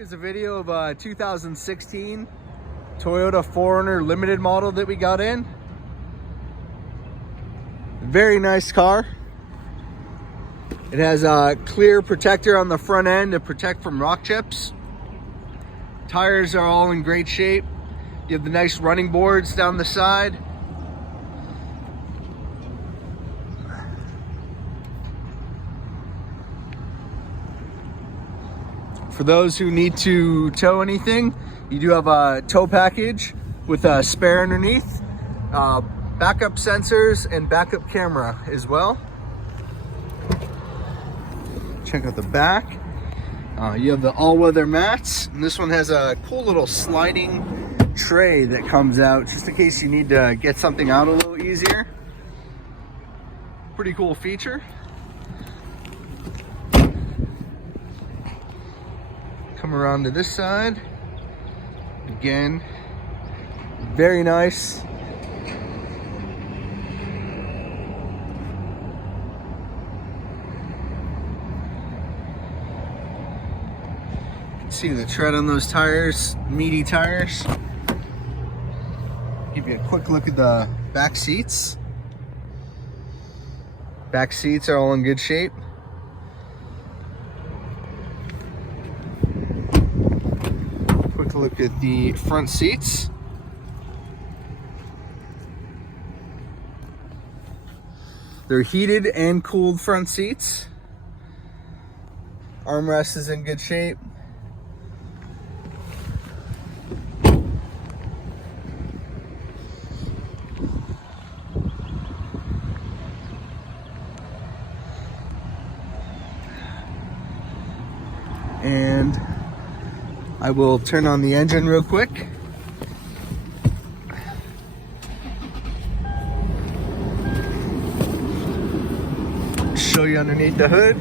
Here's a video of a 2016 Toyota 4Runner limited model that we got in. Very nice car. It has a clear protector on the front end to protect from rock chips. Tires are all in great shape. You have the nice running boards down the side. For those who need to tow anything, you do have a tow package with a spare underneath, backup sensors and backup camera as well. Check out the back. You have the all-weather mats, and this one has a cool little sliding tray that comes out just in case you need to get something out a little easier. Pretty cool feature. Come around to this side. Again, very nice. See the tread on those tires, meaty tires. Give you a quick look at the back seats. Back seats are all in good shape. Quick look at the front seats. They're heated and cooled front seats. Armrest is in good shape. And I will turn on the engine real quick. Show you underneath the hood.